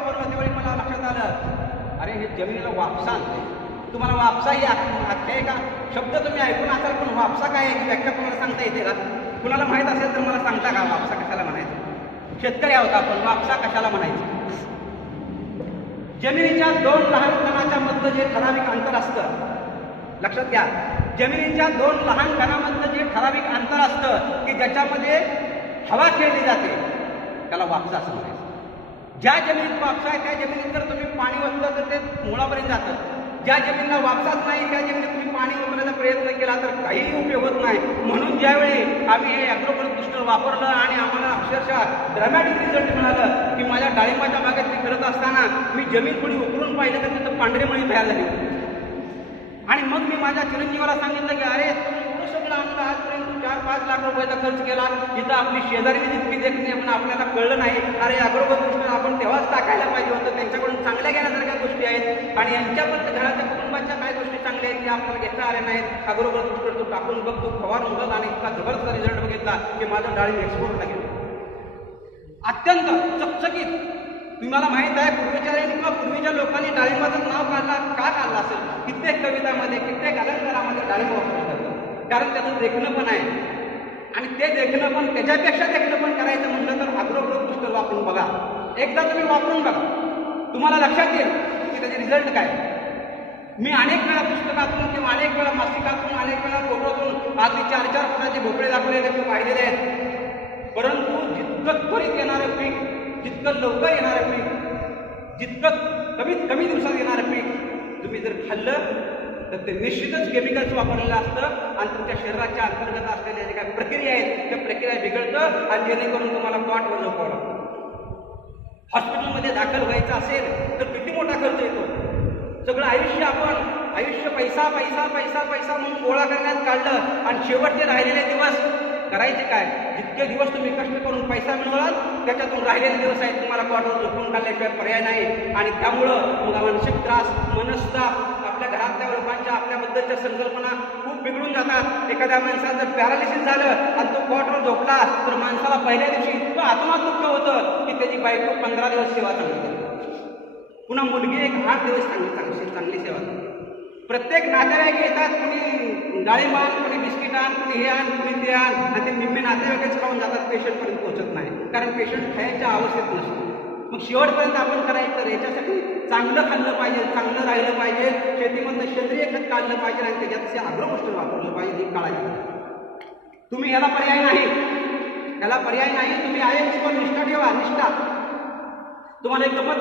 वापरलं त्यावेळी मला लक्षात आलं, अरे हे जमिनीला वापसा आणते. तुम्हाला वापसा ही आहे का शब्द तुम्ही ऐकून असाल, पण वापसा काय आहे व्याख्या तुम्हाला सांगता येते का? कुणाला माहीत असेल तर मला सांगता का वापसा कशाला म्हणायचं? शेतकरी आहोत आपण, वापसा कशाला म्हणायचं? जमिनीच्या दोन लहान कणाच्या मधलं जे ठराविक अंतर असतं, लक्षात घ्या, जमिनीच्या दोन लहान कणामधलं जे ठराविक अंतर असतं की ज्याच्यामध्ये हवा खेळली जाते, त्याला वापसा असं म्हणायचं. ज्या जमिनीत वापसा आहे त्या जमिनीत जर तुम्ही पाणी ओतलं तर ते मुळापर्यंत जातं. ज्या जमिनीला वापसाच नाही त्या जमिनीत तुम्ही पाणी ओतण्याचा प्रयत्न केला तर काहीही उपयोग होत नाही. म्हणून ज्यावेळी आम्ही हे ॲग्रोप्रोटेक्ट बुस्टर वापरलं आणि आम्हाला अक्षरशः ड्रॅमॅटिक रिझल्ट मिळालं की माझ्या डाळिंबाच्या बागेत मी करत असताना मी जमीन थोडी उकरून पाहिलं तर तिथं पांढरे मळी तयार झाली. आणि मग मी माझ्या चिरंजीवाला सांगितलं की अरे एवढं सगळं आणलं, आजपर्यंत 4-5 लाख रुपयाचा खर्च केला, तिथं आपली शेजारी जितकी देखणे पण आपल्याला कळलं नाही. अरे ॲग्रोप्रोटेक्ट बुस्टर आपण तेव्हाच टाकायला पाहिजे होतं. त्यांच्याकडून चांगल्या घेण्यासारख्या गोष्टी आहेत आणि यांच्याबद्दल घराच्या कुटुंबाच्या काय गोष्टी चांगल्या आहेत त्या आपल्याला घेता आल्या नाहीत. ॲग्रोप्रोटेक्ट बुस्टर तू टाकून बघ, तू फवारून बघ आणि इतका जबरदस्त रिझल्ट बघितला की माझं डाळिंब एक्सपोर्टला गेलं. अत्यंत चकचकीत. तुम्हाला माहीत आहे पूर्वीच्या किंवा पूर्वीच्या लोकांनी डाळिंबाचं नाव का काढलं असेल? कित्येक कवितामध्ये कित्येक अलंकारामध्ये डाळिंब वापरलं जातं, कारण त्याचं देखणं पण आहे. आणि ते देखणं पण त्याच्यापेक्षा देखणं पण करायचं म्हटलं तर ॲग्रोप्रोटेक्ट बुस्टर वापरून बघा. एकदा तुम्ही वापरून बघा, तुम्हाला लक्षात येईल की त्याचे रिझल्ट काय. मी अनेक वेळा पुस्तकातून किंवा अनेक वेळा मासिकातून अनेक वेळा फोटोतून अगदी 4-4 फुटाचे भोपळे दाखवलेले मी पाहिलेले आहेत. परंतु जितकं त्वरित येणारं पीक, जितकं लवकर येणारं पीक, जितकं कमीत कमी दिवसात येणारं पीक तुम्ही जर खाल्लं तर ते निश्चितच केमिकल्स वापरलेलं असतं आणि तुमच्या शरीराच्या अंतर्गत असलेल्या ज्या काही प्रक्रिया आहेत त्या प्रक्रिया बिघडतं आणि जेणेकरून तुम्हाला कॉटवर झोपावं लागतं. हॉस्पिटलमध्ये दाखल व्हायचं असेल तर किती मोठा खर्च येतो. सगळं आयुष्य पैसा पैसा पैसा पैसा म्हणून गोळा करण्यात काढलं आणि शेवटचे राहिलेले दिवस करायचे काय? जितके दिवस तुम्ही कष्ट करून पैसा मिळवाल त्याच्यातून राहिलेले दिवस आहेत तुम्हाला कॉटवर झोपून काढल्याशिवाय पर्याय नाही. आणि त्यामुळं मग मानसिक त्रास, मनस्ताप, आपल्या घरातल्या लोकांच्या आपल्याबद्दलच्या संकल्पना खूप बिघडून जातात. एखाद्या माणसाला जर पॅरालिसिस झालं आणि तो कॉटवर झोपला तर माणसाला पहिल्या दिवशी इतकं आत्मात दुःख होतं की त्याची बायको 15 दिवस सेवा चांगली, पुन्हा मुलगी एक 8 दिवस चांगली सेवा करते. प्रत्येक नातेवाईक येतात, कुणी डाळिंब आण, कुणी बिस्किट आण, कुणी हे आण, कुणी ते आण, आणि ते निम्मे नातेवाईकच खाऊन जातात, पेशंटपर्यंत पोहोचत नाही. कारण पेशंट खायच्या अवस्थेत नसतो. मग शेवटपर्यंत आपण करायचं याच्यासाठी चांगलं खाल्लं पाहिजे, चांगलं राहिलं पाहिजे, शेतीमधलं सेंद्रिय खत काढलं पाहिजे आणि त्याच्यात ॲग्रोप्रोटेक्ट वापरलं पाहिजे. ही काळजी तुम्ही ह्याला पर्याय नाही, ह्याला पर्याय नाही. तुम्ही IMC वर निष्ठा ठेवा, निष्ठा. तुम्हाला एक गमत